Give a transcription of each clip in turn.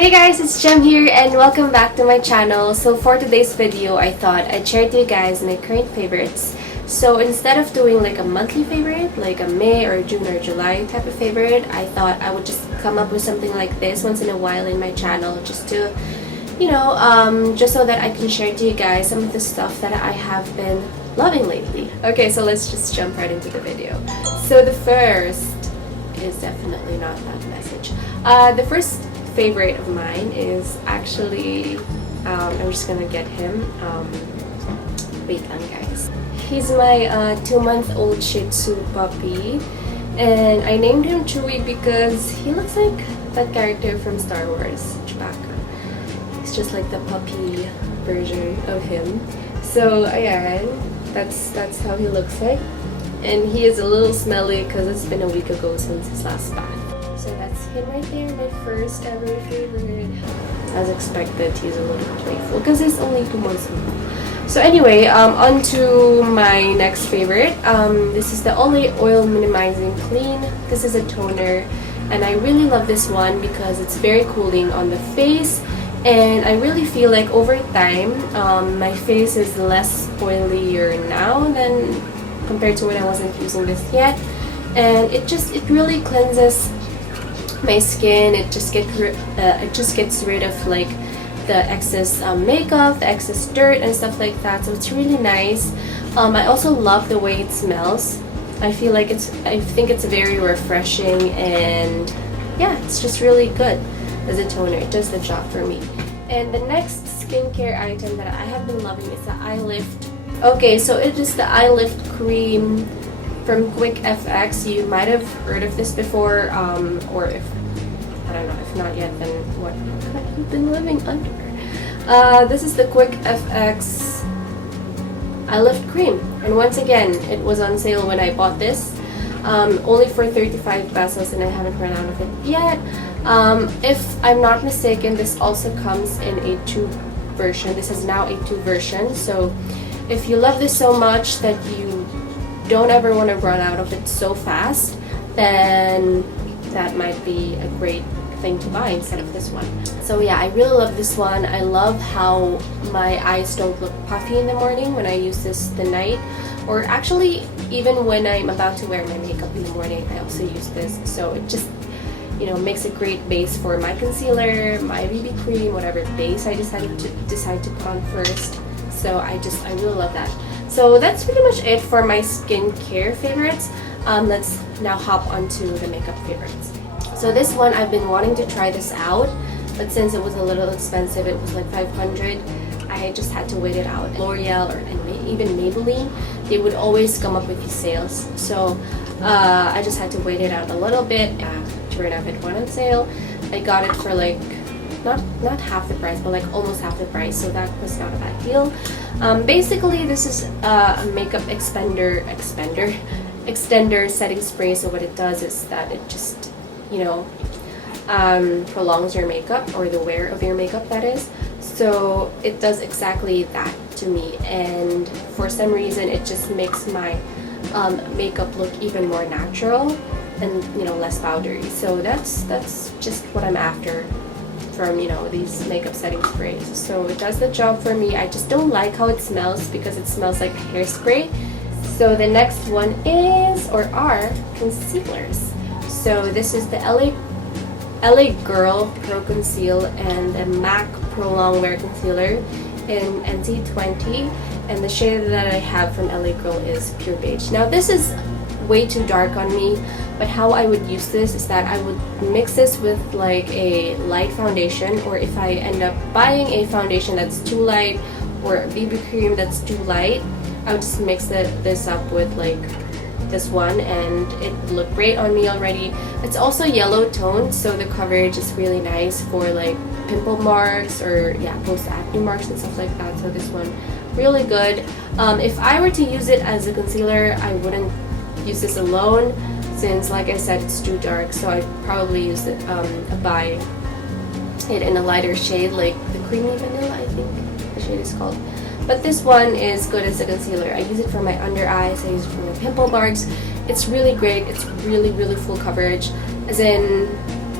Hey guys, it's Jem here and welcome back to my channel. So for today's video, I thought I'd share to you guys my current favorites. So instead of doing like a monthly favorite, like a May or June or July type of favorite, I thought I would just come up with something like this once in a while in my channel just to, just so that I can share to you guys some of the stuff that I have been loving lately. Okay, so let's just jump right into the video. So the first is definitely not that message. The first favorite of mine is actually, I'm just gonna get him. Wait lang guys. He's my 2-month-old Shih Tzu puppy, and I named him Chewy because he looks like that character from Star Wars, Chewbacca. He's just like the puppy version of him. So ayan, that's how he looks like, and he is a little smelly because it's been a week ago since his last bath. So that's him right there, my first ever favorite. As expected, he's a little playful because he's only 2 months old. So anyway, on to my next favorite. This is the Olay Oil Minimizing Clean. This is a toner, and I really love this one because it's very cooling on the face, and I really feel like over time, my face is less oilier now than compared to when I wasn't using this yet, and it really cleanses my skin. It just gets rid of like the excess makeup, the excess dirt and stuff like that. So it's really nice. I also love the way it smells. I think it's very refreshing, and yeah, it's just really good as a toner. It does the job for me. And the next skincare item that I have been loving is the Eye Lift. Okay, so it is the Eye Lift cream from Quick FX. You might have heard of this before, or if I don't know, if not yet, then what have you been living under? This is the Quick FX Eye Lift cream, and once again, it was on sale when I bought this, only for 35 pesos, and I haven't run out of it yet. If I'm not mistaken, this also comes in a tube version. This is now a tube version, so if you love this so much that you don't ever want to run out of it so fast, then that might be a great thing to buy instead of this one. So yeah, I really love this one. I love how my eyes don't look puffy in the morning when I use this the night, or actually even when I'm about to wear my makeup in the morning, I also use this. So it just makes a great base for my concealer, my BB cream, whatever base I decide to put on first. So I really love that. So that's pretty much it for my skincare favorites. Let's now hop onto the makeup favorites. So this one, I've been wanting to try this out, but since it was a little expensive, it was like 500, I just had to wait it out. L'Oreal and even Maybelline, they would always come up with these sales. So I just had to wait it out a little bit. Sure enough, it went on sale. I got it for like not half the price, but like almost half the price, so that was not a bad deal. Basically, this is a makeup extender setting spray. So what it does is that it just prolongs your makeup, or the wear of your makeup, that is. So it does exactly that to me, and for some reason it just makes my makeup look even more natural and less powdery. So that's just what I'm after from these makeup setting sprays. So it does the job for me. I just don't like how it smells because it smells like hairspray. So the next one are concealers. So this is the LA Girl Pro Conceal and the MAC Pro Long Wear Concealer in NC20, and the shade that I have from LA Girl is Pure Beige. Now this is way too dark on me, but how I would use this is that I would mix this with like a light foundation, or if I end up buying a foundation that's too light or a BB cream that's too light, I would just mix this up with like this one, and it looked great on me already. It's also yellow toned, so the coverage is really nice for like pimple marks or post acne marks and stuff like that. So this one really good. If I were to use it as a concealer, I wouldn't use this alone, since like I said, it's too dark. So I'd probably use it buy it in a lighter shade, like the creamy vanilla, I think the shade is called. But this one is good as a concealer. I use it for my under eyes, I use it for my pimple marks. It's really great. It's really full coverage, as in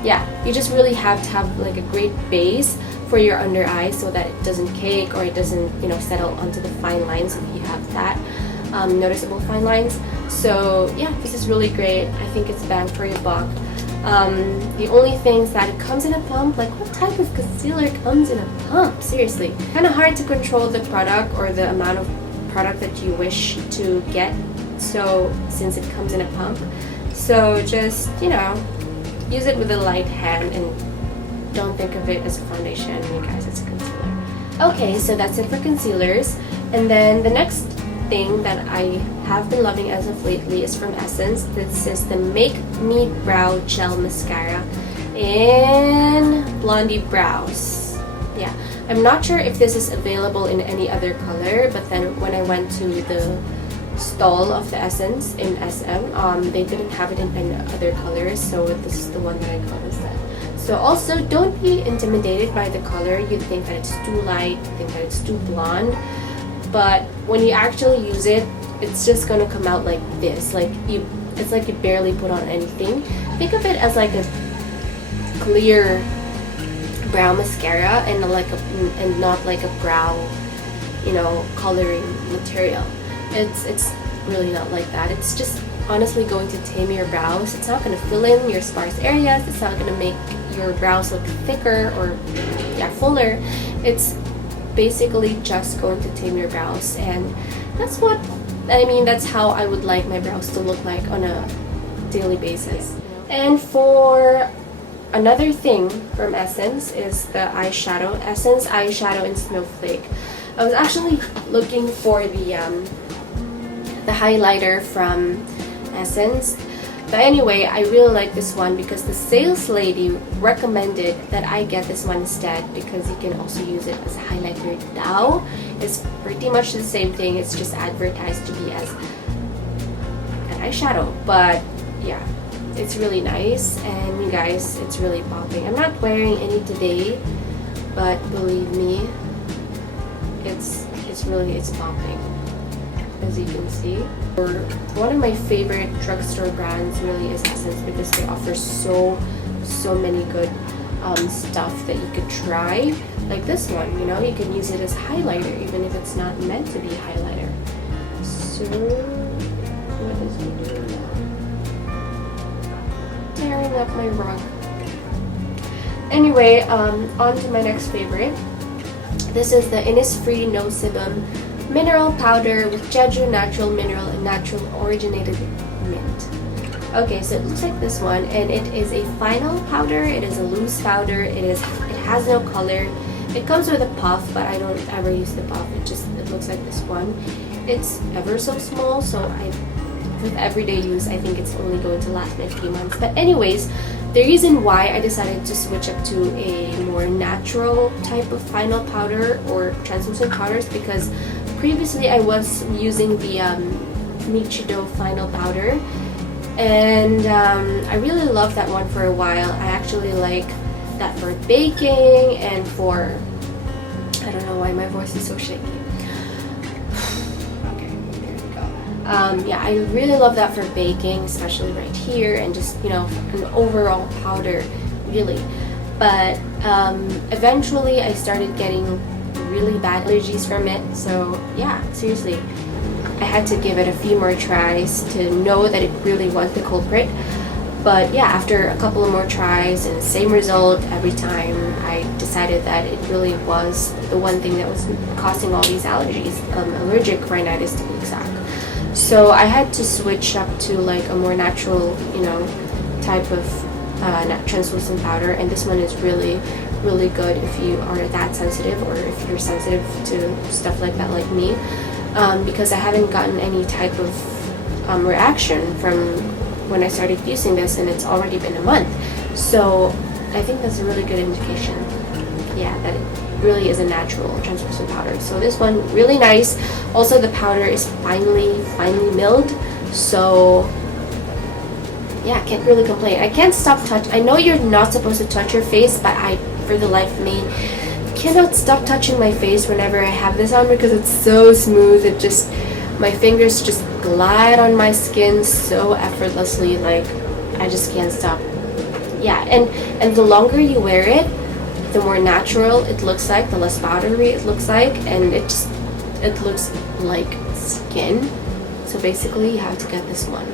yeah, you just really have to have like a great base for your under eye so that it doesn't cake or it doesn't, you know, settle onto the fine lines if you have that noticeable fine lines. So yeah, this is really great. I think it's bang for your buck. The only thing is that it comes in a pump. Like, what type of concealer comes in a pump? Seriously, kind of hard to control the product or the amount of product that you wish to get, so since it comes in a pump. So just, you know, use it with a light hand and don't think of it as a foundation, you guys, it's a concealer. Okay, so that's it for concealers. And then the next thing that I have been loving as of lately is from Essence. This is the Make Me Brow Gel Mascara in Blondie Brows. Yeah, I'm not sure if this is available in any other color, but then when I went to the stall of the Essence in SM, they didn't have it in any other colors, so this is the one that I got instead. So also, don't be intimidated by the color. You'd think that it's too light, think that it's too blonde, but when you actually use it, it's just gonna come out like this. Like, it's like you barely put on anything. Think of it as like a clear brow mascara and not like a brow, you know, coloring material. It's really not like that. It's just honestly going to tame your brows. It's not going to fill in your sparse areas. It's not going to make your brows look thicker or, yeah, fuller. It's basically just going to tame your brows, and that's what I mean. That's how I would like my brows to look like on a daily basis. And for another thing from Essence is the eyeshadow. Essence eyeshadow in Snowflake. I was actually looking for the highlighter from Essence, but anyway, I really like this one because the sales lady recommended that I get this one instead, because you can also use it as a highlighter now. It's pretty much the same thing, it's just advertised to be as an eyeshadow, but yeah, it's really nice, and you guys, it's really popping. I'm not wearing any today, but believe me, it's popping, as you can see. One of my favorite drugstore brands really is Essence, because they offer so many good stuff that you could try. Like this one, you know, you can use it as highlighter even if it's not meant to be highlighter. So what is he doing now? Tearing up my rug. Anyway, on to my next favorite. This is the Innisfree No Sebum Mineral Powder with Jeju Natural Mineral and Natural Originated Mint. Okay, so it looks like this one, and it is a final powder. It is a loose powder. It has no color. It comes with a puff, but I don't ever use the puff. It looks like this one. It's ever so small, so with everyday use, I think it's only going to last me a few months. But anyways, the reason why I decided to switch up to a more natural type of final powder or translucent powders, because previously I was using the Nichido final powder, and I really loved that one for a while. I actually like that for baking and for, I don't know why my voice is so shaky. Okay, there we go. Yeah, I really love that for baking, especially right here, and just, you know, an overall powder, really. But eventually I started getting really bad allergies from it, so yeah, seriously, I had to give it a few more tries to know that it really was the culprit. But yeah, after a couple of more tries and the same result every time, I decided that it really was the one thing that was causing all these allergies, allergic rhinitis to be exact. So I had to switch up to like a more natural, you know, type of translucent powder, and this one is really good if you are that sensitive, or if you're sensitive to stuff like that like me, because I haven't gotten any type of reaction from when I started using this, and it's already been a month. So I think that's a really good indication, yeah, that it really is a natural translucent powder. So this one, really nice. Also, the powder is finely milled, so yeah, I can't really complain. I can't stop touch. I know you're not supposed to touch your face, but for the life of me, cannot stop touching my face whenever I have this on, because it's so smooth. It just, my fingers just glide on my skin so effortlessly. Like, I just can't stop yeah, and the longer you wear it, the more natural it looks like, the less powdery it looks like, and it looks like skin. So basically you have to get this one.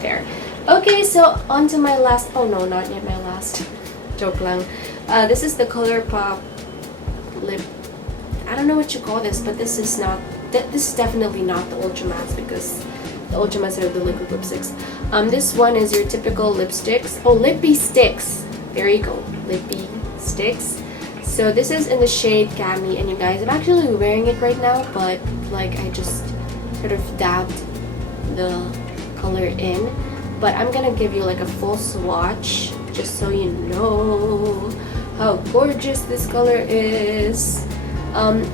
There. Okay, so on to my last, oh no, not yet my last. Joke lang. This is the ColourPop lip. I don't know what you call this, but this is definitely not the Ultra Mattes, because the Ultra Mattes are the liquid lipsticks. This one is your typical lipsticks. Oh, lippy sticks. There you go, lippy sticks. So this is in the shade Cami, and you guys, I'm actually wearing it right now, but like I just sort of dabbed the color in. But I'm gonna give you like a full swatch just so you know how gorgeous this color is.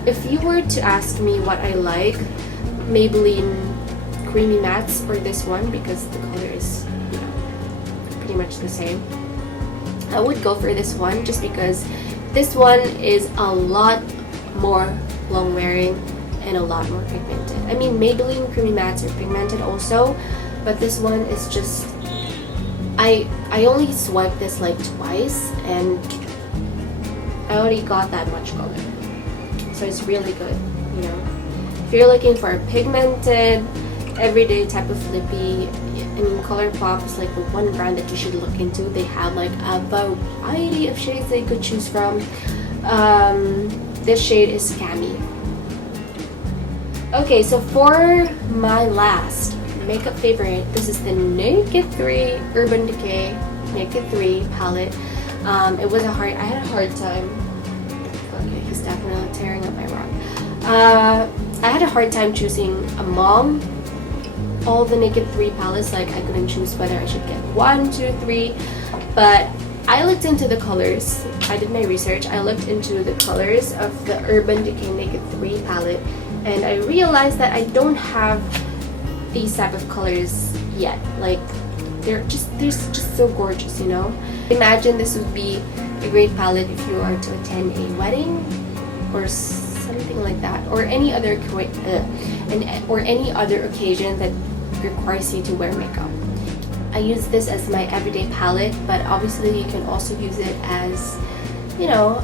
If you were to ask me what I like, Maybelline Creamy Mattes or this one, because the color is, you know, pretty much the same, I would go for this one just because this one is a lot more long wearing and a lot more pigmented. I mean, Maybelline Creamy Mattes are pigmented also, but this one is just, I only swiped this like twice and I already got that much color. So it's really good, you know. If you're looking for a pigmented, everyday type of lippy, I mean, ColourPop is like the one brand that you should look into. They have like a variety of shades that you could choose from. This shade is Cami. Okay, so for my last makeup favorite, this is the Naked 3 Urban Decay Naked 3 palette. I had a hard time. Okay, he's definitely tearing up my rock. I had a hard time choosing among all the Naked 3 palettes. Like, I couldn't choose whether I should get 1, 2, 3, but I looked into the colors. I did my research. I looked into the colors of the Urban Decay Naked 3 palette, and I realized that I don't have these type of colors yet. Like, they're just so gorgeous, you know. Imagine this would be a great palette if you are to attend a wedding or something like that, or any other occasion that requires you to wear makeup. I use this as my everyday palette, but obviously you can also use it as, you know,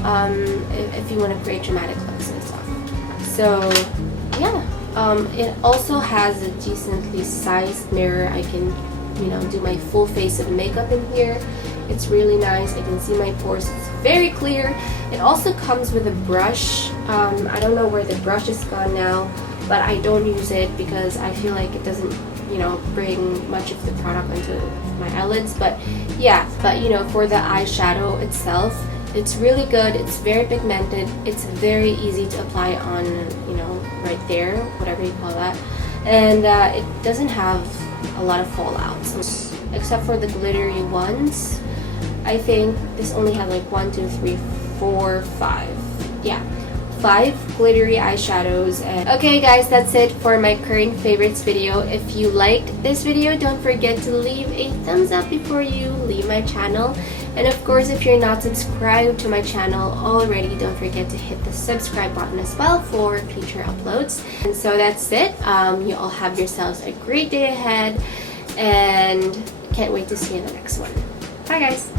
if you want to create dramatic looks and stuff. So yeah, it also has a decently sized mirror. I can, you know, do my full face of makeup in here. It's really nice. I can see my pores. It's very clear. It also comes with a brush. I don't know where the brush is gone now, but I don't use it because I feel like it doesn't, you know, bring much of the product onto my eyelids. But yeah, but you know, for the eyeshadow itself, it's really good. It's very pigmented. It's very easy to apply on, you know, right there, whatever you call that. And it doesn't have a lot of fallouts, except for the glittery ones. I think this only had like 1, 2, 3, 4, 5. Yeah, 5 glittery eyeshadows. And okay guys, that's it for my current favorites video. If you liked this video, don't forget to leave a thumbs up before you leave my channel. And of course, if you're not subscribed to my channel already, don't forget to hit the subscribe button as well for future uploads. And so that's it. You all have yourselves a great day ahead, and can't wait to see you in the next one. Bye guys!